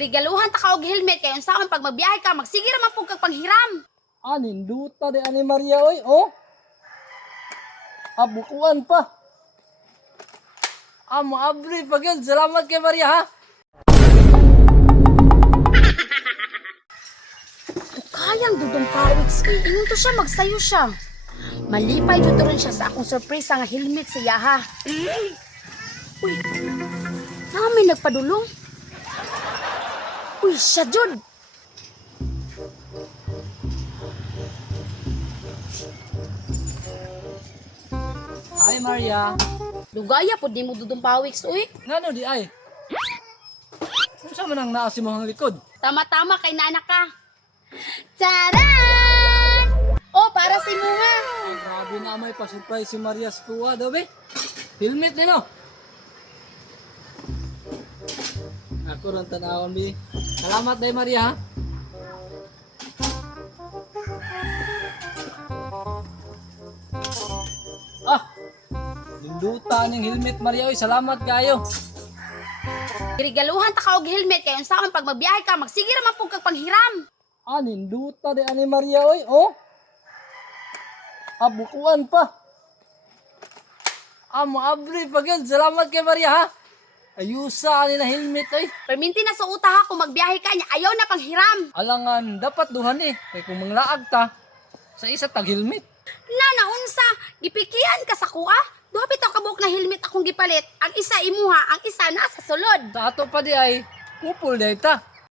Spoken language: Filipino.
Regaluhan ta ka og helmet kay unsaon pag magbiyahe ka magsige ra man pug kag panghiram. Anin duta de ani Maria oy, oh. Abukuan pa. Amo abri pagyan. Salamat kay Maria ha. Kayang dudong pawiks kay ingon to siya magsayo siya. Malipay jud ron siya sa akong surprise nga helmet sa yaha. Uy. Namin nagpadulong. Uy, siya jud. Hi Maria. Lugaya pud nimo dudong pawiks uy. Ngano di ay? Unsa man ang naa si mong likod? Tama-tama kay nana ka. Taran! Oh, para si Munga. Ay, grabe na may pa-surprise si Maria sa tuwa daw be. Helmet din oh. Ako rin tanawon bi. Salamat day Maria ha. Ah! Linduta ng helmet Maria oy. Salamat kayo. Regaluhan ta ka og helmet kay unsaon pag magbiyahe ka magsige ra man pug kag panghiram. Anin duta de ani Maria oy, oh. Abukuan pa. Amo abri pagyan. Salamat kay Maria ha. Ayusa ani na helmet ay. Perminti na sa uta ha kung magbiyahe ka nya ayaw na panghiram. Alangan dapat duhan eh. Kay kung manglaag ta sa isa tag helmet. Nana unsa gipikian ka sa kuha? Duha bitaw ka buok na helmet akong gipalit. Ang isa imuha, ang isa na sa sulod. Sa ato pa di ay kupol day ta.